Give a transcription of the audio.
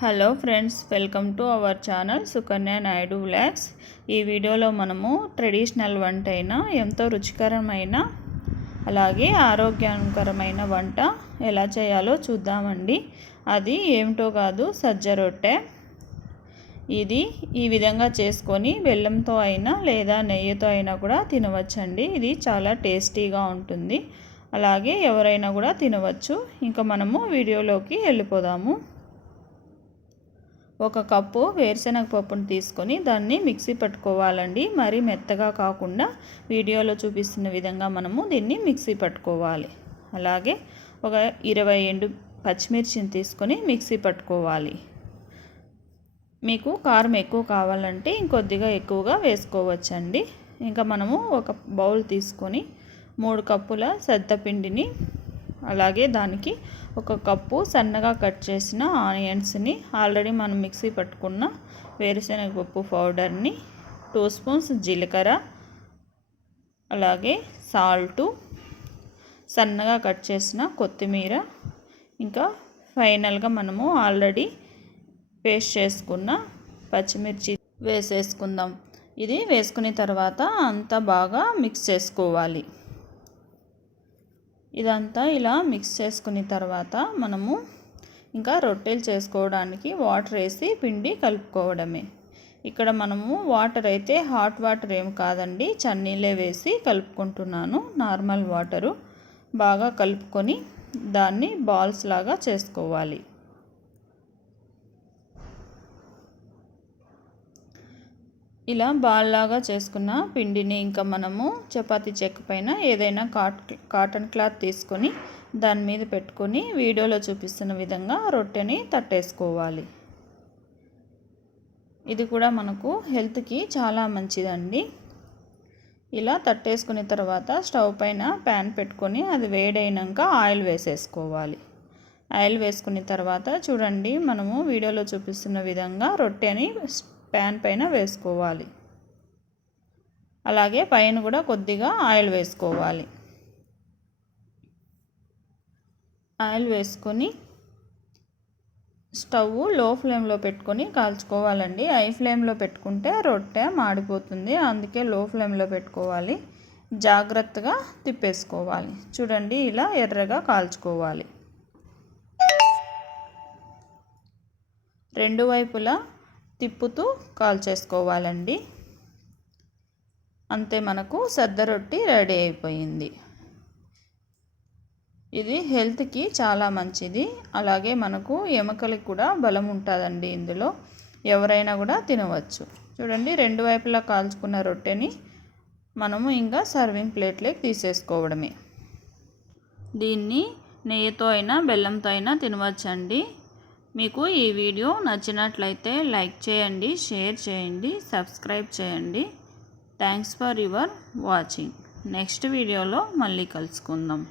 Hello friends, welcome to our channel Sukanya Naidu vlogs. ఈ వీడియోలో మనము ట్రెడిషనల్ వంట అయిన ఎంతో రుచికరమైన అలాగే ఆరోగ్యకరమైన వంట ఎలా చేయాలో చూద్దామండి. అది ఏమిటో కాదు, సజ్జ రొట్టె. ఇది ఈ విధంగా చేసుకొని బెల్లంతో అయినా లేదా నెయ్యితో అయినా కూడా తినవచ్చండి. ఇది చాలా టేస్టీగా ఉంటుంది, అలాగే ఎవరైనా కూడా తినవచ్చు. ఇంకా మనము వీడియోలోకి వెళ్ళిపోదాము. ఒక కప్పు వేరుశనగ పప్పును తీసుకొని దాన్ని మిక్సీ పట్టుకోవాలండి. మరి మెత్తగా కాకుండా వీడియోలో చూపిస్తున్న విధంగా మనము దీన్ని మిక్సీ పట్టుకోవాలి. అలాగే ఒక 20 ఎండు పచ్చిమిర్చిని తీసుకొని మిక్సీ పట్టుకోవాలి. మీకు కారం ఎక్కువ కావాలంటే ఇంకొద్దిగా ఎక్కువగా వేసుకోవచ్చండి. ఇంకా మనము ఒక బౌల్ తీసుకొని 3 కప్పుల సద్దపిండిని, అలాగే దానికి 1 కప్పు సన్నగా కట్ చేసిన ఆనియన్స్ని, ఆల్రెడీ మనం మిక్సీ పట్టుకున్న వేరుశనగపప్పు పౌడర్ని, 2 స్పూన్స్ జీలకర్ర, అలాగే సాల్టు, సన్నగా కట్ చేసిన కొత్తిమీర, ఇంకా ఫైనల్గా మనము ఆల్రెడీ పేస్ట్ చేసుకున్న పచ్చిమిర్చి వేసేసుకుందాం. ఇది వేసుకున్న తర్వాత అంతా బాగా మిక్స్ చేసుకోవాలి. ఇదంతా ఇలా మిక్స్ చేసుకున్న తర్వాత మనము ఇంకా రొట్టెలు చేసుకోవడానికి వాటర్ వేసి పిండి కలుపుకోవడమే. ఇక్కడ మనము వాటర్ అయితే హాట్ వాటర్ ఏం కాదండి, చన్నీళ్ళే వేసి కలుపుకుంటున్నాను. నార్మల్ వాటరు బాగా కలుపుకొని దాన్ని బాల్స్ లాగా చేసుకోవాలి. ఇలా బాల్ లాగా చేసుకున్న పిండిని ఇంకా మనము చపాతీ చెక్క పైన ఏదైనా కాటన్ క్లాత్ తీసుకొని దాని మీద పెట్టుకొని వీడియోలో చూపిస్తున్న విధంగా రొట్టెని తట్టేసుకోవాలి. ఇది కూడా మనకు హెల్త్కి చాలా మంచిదండి. ఇలా తట్టేసుకున్న తర్వాత స్టవ్ పైన ప్యాన్ పెట్టుకొని అది వేడైనాక ఆయిల్ వేసేసుకోవాలి. ఆయిల్ వేసుకున్న తర్వాత చూడండి, మనము వీడియోలో చూపిస్తున్న విధంగా రొట్టెని ప్యాన్ పైన వేసుకోవాలి. అలాగే పైన కూడా కొద్దిగా ఆయిల్ వేసుకోవాలి. ఆయిల్ వేసుకొని స్టవ్ లో ఫ్లేమ్లో పెట్టుకొని కాల్చుకోవాలండి. హై ఫ్లేమ్లో పెట్టుకుంటే రొట్టె మాడిపోతుంది, అందుకే లో ఫ్లేమ్లో పెట్టుకోవాలి. జాగ్రత్తగా తిప్పేసుకోవాలి. చూడండి, ఇలా ఎర్రగా కాల్చుకోవాలి. రెండు వైపులా తిప్పుతూ కాల్చేసుకోవాలండి. అంతే, మనకు సద్ద రొట్టి రెడీ అయిపోయింది. ఇది హెల్త్కి చాలా మంచిది, అలాగే మనకు ఎముకలకు కూడా బలం ఉంటుందండి. ఇందులో ఎవరైనా కూడా తినవచ్చు. చూడండి, రెండు వైపులా కాల్చుకున్న రొట్టెని మనము ఇంకా సర్వింగ్ ప్లేట్లోకి తీసేసుకోవడమే. దీన్ని నెయ్యితో అయినా బెల్లంతో అయినా తినవచ్చండి. మీకు ఈ వీడియో నచ్చినట్లయితే లైక్ చేయండి, షేర్ చేయండి, సబ్స్క్రైబ్ చేయండి. Thanks for your watching. Next వీడియోలో మళ్ళీ కలుసుకుందాం.